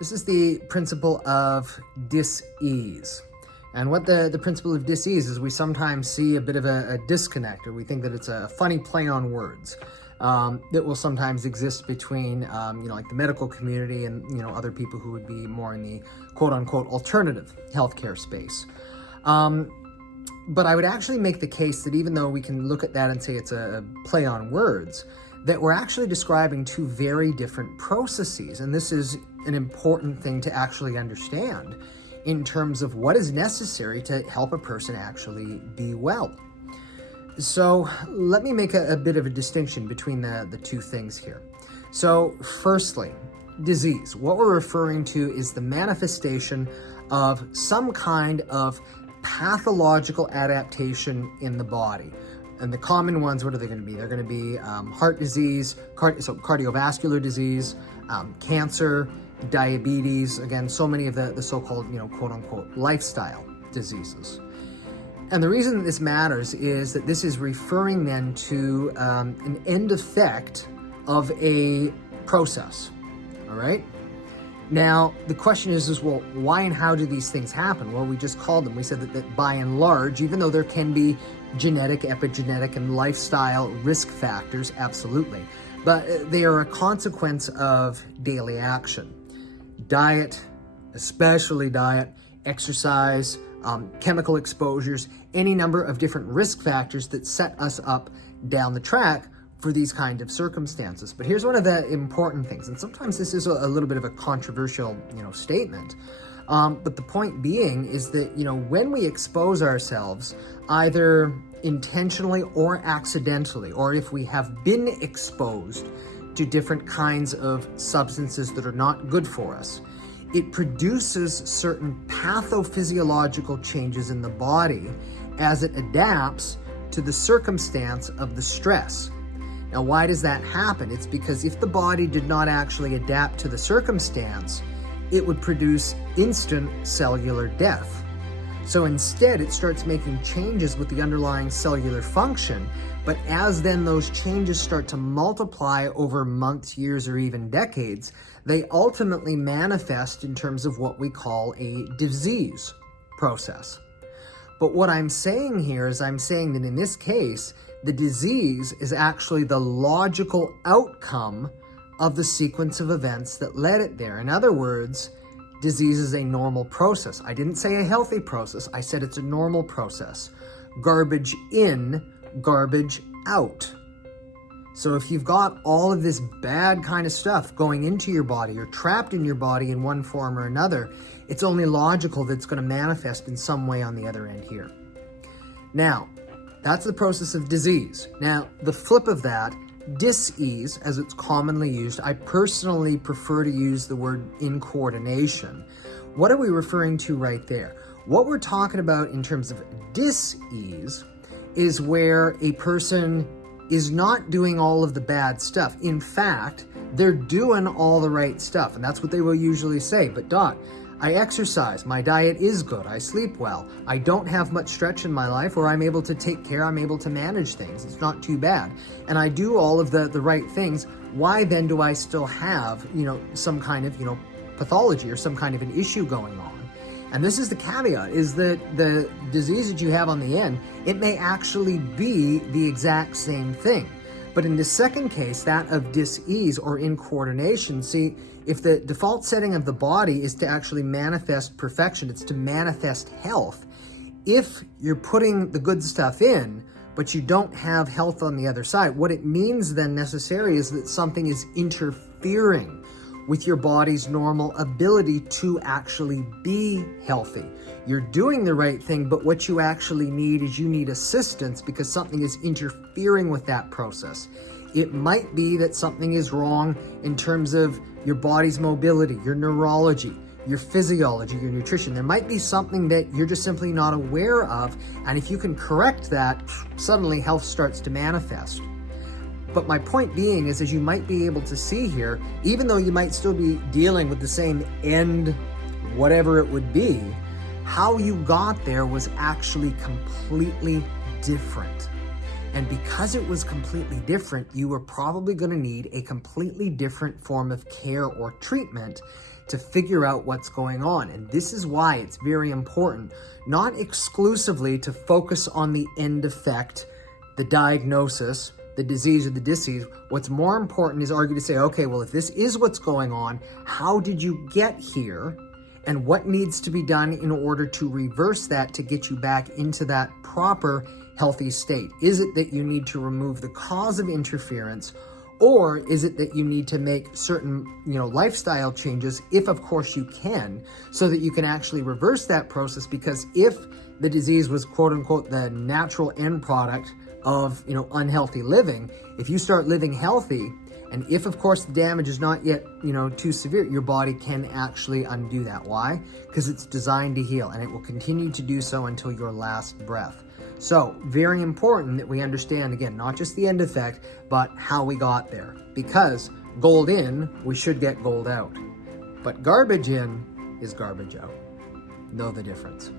This is the principle of dis-ease. And what the principle of dis-ease is, we sometimes see a bit of a disconnect, or we think that it's a funny play on words that will sometimes exist between, like the medical community and, other people who would be more in the quote-unquote alternative healthcare space. But I would actually make the case that even though we can look at that and say it's a play on words, that we're actually describing two very different processes. And this is an important thing to actually understand in terms of what is necessary to help a person actually be well. So let me make a bit of a distinction between the two things here. So firstly, disease. What we're referring to is the manifestation of some kind of pathological adaptation in the body. And the common ones, what are they going to be? They're going to be heart disease, cardiovascular disease, cancer, diabetes, again, so many of the so-called, quote-unquote lifestyle diseases. And the reason that this matters is that this is referring then to an end effect of a process, all right? Now, the question is, well, why and how do these things happen? Well, we just called them. We said that by and large, even though there can be genetic, epigenetic, and lifestyle risk factors, absolutely, but they are a consequence of daily action. Diet, especially diet, exercise, chemical exposures, any number of different risk factors that set us up down the track for these kind of circumstances. But here's one of the important things, and sometimes this is a little bit of a controversial, statement. But the point being is that, when we expose ourselves, either intentionally or accidentally, or if we have been exposed to different kinds of substances that are not good for us, it produces certain pathophysiological changes in the body as it adapts to the circumstance of the stress. Now, why does that happen? It's because if the body did not actually adapt to the circumstance, it would produce instant cellular death. So instead, it starts making changes with the underlying cellular function, but as then those changes start to multiply over months, years, or even decades, they ultimately manifest in terms of what we call a disease process. But what I'm saying here is I'm saying that in this case, the disease is actually the logical outcome of the sequence of events that led it there. In other words, disease is a normal process. I didn't say a healthy process. I said it's a normal process. Garbage in, garbage out. So if you've got all of this bad kind of stuff going into your body or trapped in your body in one form or another, it's only logical that it's going to manifest in some way on the other end here. Now, that's the process of disease. Now, the flip of that, dis-ease, as it's commonly used, I personally prefer to use the word incoordination. What are we referring to right there? What we're talking about in terms of dis-ease is where a person is not doing all of the bad stuff. In fact, they're doing all the right stuff, and that's what they will usually say. But Doc, I exercise, my diet is good, I sleep well, I don't have much stretch in my life, or I'm able to take care, I'm able to manage things, it's not too bad. And I do all of the right things. Why then do I still have, some kind of, pathology or some kind of an issue going on? And this is the caveat, is that the disease that you have on the end, it may actually be the exact same thing. But in the second case, that of dis-ease or incoordination, see, if the default setting of the body is to actually manifest perfection, it's to manifest health. If you're putting the good stuff in, but you don't have health on the other side, what it means then necessarily is that something is interfering with your body's normal ability to actually be healthy. You're doing the right thing, but what you actually need is you need assistance because something is interfering with that process. It might be that something is wrong in terms of your body's mobility, your neurology, your physiology, your nutrition. There might be something that you're just simply not aware of, and if you can correct that, suddenly health starts to manifest. But my point being is, as you might be able to see here, even though you might still be dealing with the same end, whatever it would be, how you got there was actually completely different. And because it was completely different, you were probably going to need a completely different form of care or treatment to figure out what's going on. And this is why it's very important, not exclusively to focus on the end effect, the diagnosis, the disease or the dis-ease. What's more important is argue to say, okay, well, if this is what's going on, how did you get here? And what needs to be done in order to reverse that to get you back into that proper healthy state? Is it that you need to remove the cause of interference, or is it that you need to make certain, lifestyle changes, if of course you can, so that you can actually reverse that process? Because if the disease was quote unquote the natural end product of, unhealthy living, if you start living healthy, and if of course the damage is not yet, too severe, your body can actually undo that. Why? Because it's designed to heal, and it will continue to do so until your last breath. So very important that we understand, again, not just the end effect, but how we got there. Because gold in, we should get gold out. But garbage in is garbage out. Know the difference.